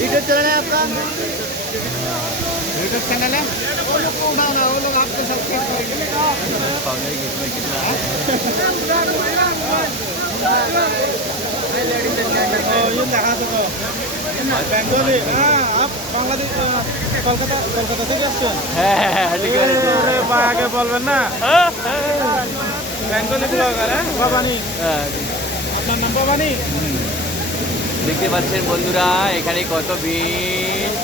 YouTube channel है आपका? YouTube channel है? वो लोग को उठाओ ना, वो लोग आपको सब्सक्राइब करेंगे। ये দেখা দেখো বেঙ্গলি হ্যাঁ আপ বাংলাদেশ কলকাতা কলকাতা থেকে আসছেন হ্যাঁ আগে বলবেন না বেঙ্গলি ব্লগার হ্যাঁ বাবানি আপনার নাম বাবানি দেখতে পাচ্ছেন বন্ধুরা এখানে কত ভিড়।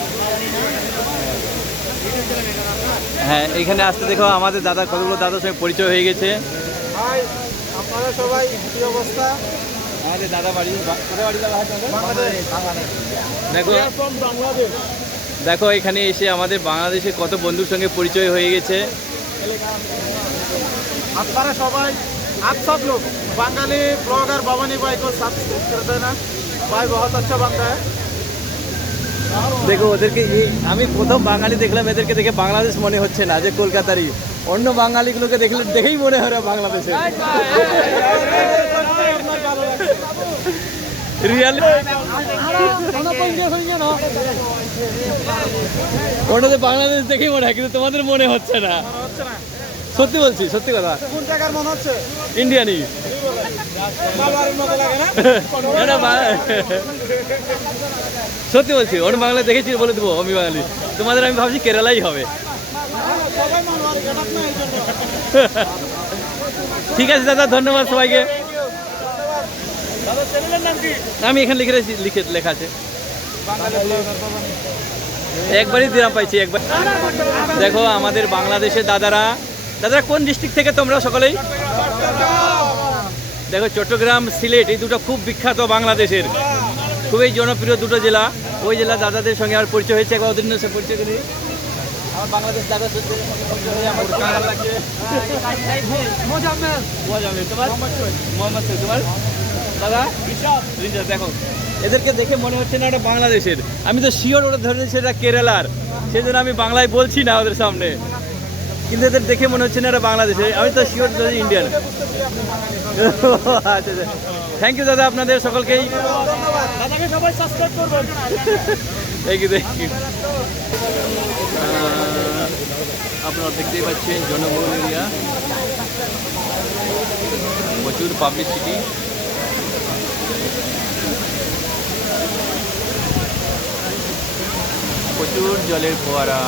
হ্যাঁ এখানে আসতে দেখো আমাদের দাদা কতগুলো দাদার সঙ্গে পরিচয় হয়ে গেছে। হাই আপনারা সবাই কি অবস্থা? আমাদের দাদা বাড়ি কোথায় বাড়ি দাদা? দেখো দেখো এখানে এসে আমাদের বাংলাদেশে কত বন্ধুর সঙ্গে পরিচয় হয়ে গেছে। আপনারা সবাই आप सब लोग बंगाली ब्लॉगर भवानी भाई को सब्सक्राइब कर देना। भाई बहुत अच्छा बंदा है। দেখো ওদেরকে আমি প্রথম বাঙালি দেখলাম, এদেরকে দেখে বাংলাদেশ মনে হচ্ছে না যে কলকাতারই, অন্য বাঙালিগুলোকে দেখেই মনে হয় বাংলাদেশের। রিয়ালি ওটাতে বাংলাদেশ দেখেই মনে হয়, কিন্তু তোমাদের মনে হচ্ছে না। সত্যি বলছি, সত্যি কথা। কোন জায়গার মনে হচ্ছে? ইন্ডিয়ানই। সত্যি বলছি, অন্য বাংলা দেখেছি বলে দেবো আমি বাঙালি, তোমাদের আমি ভাবছি কেরালাই হবে। ঠিক আছে দাদা, ধন্যবাদ সবাইকে। আমি এখানে লেখা আছে, একবারই দিলাম পাইছি একবার। দেখো আমাদের বাংলাদেশের দাদারা কোন ডিস্ট্রিক্ট থেকে তোমরা সকলেই? দেখো চট্টগ্রাম, সিলেট এই দুটো খুব বিখ্যাত বাংলাদেশের, খুবই জনপ্রিয় দুটো জেলা। ওই জেলা দাদাদের সঙ্গে আমার পরিচয় হয়েছে, একবার ওদের সঙ্গে পরিচয় করি। আমার বাংলাদেশ দাদার সঙ্গে পরিচয় হয়ে আমার ভালো লাগছে। তোমার মোহাম্মদ, তোমার দাদা রিঞ্জাদ। দেখো এদেরকে দেখে মনে হচ্ছে না ওটা বাংলাদেশের, আমি তো শিওর ওরা ধরে নিচ্ছে এটা কেরালার, সেই জন্য আমি বাংলায় বলছি না ওদের সামনে, কিন্তু এদের দেখে মনে হচ্ছে না এটা বাংলাদেশে, আমি তো শিওর ইন্ডিয়ান। আচ্ছা আচ্ছা, থ্যাংক ইউ দাদা আপনাদের সকলকেই। সবাই সাবস্ক্রাইব করবেন। Thank you thank you. আপনারা দেখতেই পাচ্ছেন জনবহুল এরিয়া, প্রচুর পাবলিসিটি। প্রচুর জলের ফোয়ারা,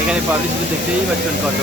এখানে পাবলিসিটি দেখতেই পাচ্ছেন কত।